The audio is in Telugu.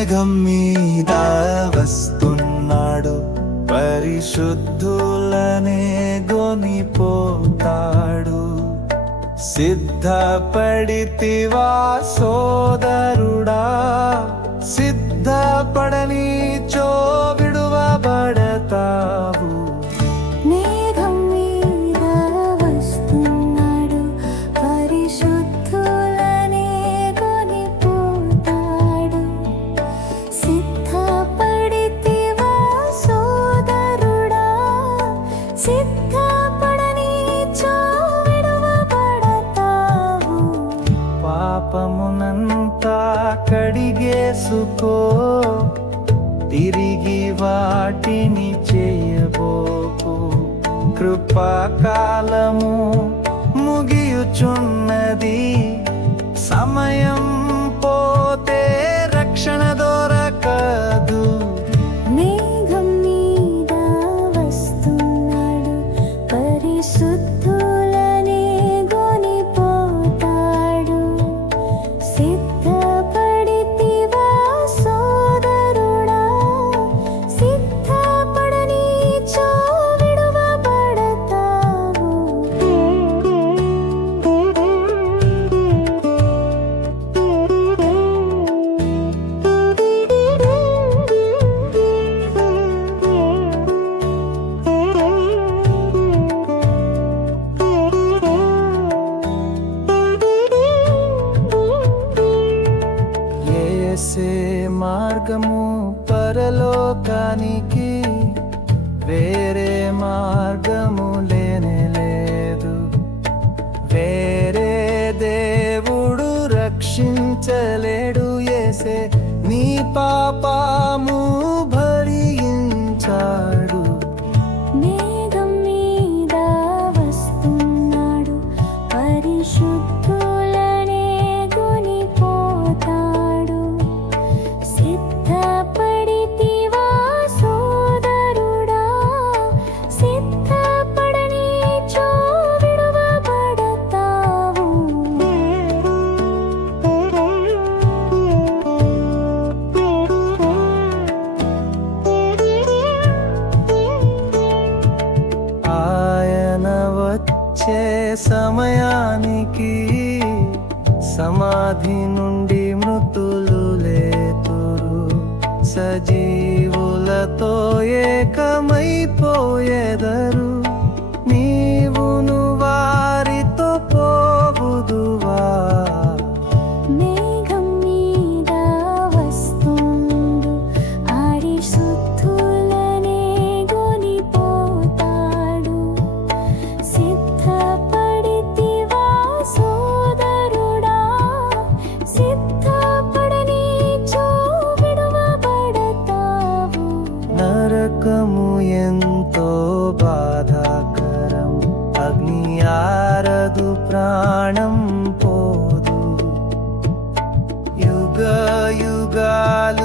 మేఘం మీద వస్తున్నాడు. పరిశుద్ధులనే గొనిపోతాడు సిద్ధపడితివా సోదరుడా సిద్ధపడని చో పాపమునంతా కడిగేసుకో. తిరిగి వాటిని చేయబోకు. కృపాకాలము ముగియుచున్నది ఏసే మార్గము పరలోకానికి వేరే మార్గము లేనే లేదు. వేరే దేవుడు రక్షించలేడు ఏసే నీ పాపాము సమయానికి సమాధి నుండి మృతులు లేతురు. సజీవులతో ఏకమైపోయేదరు God.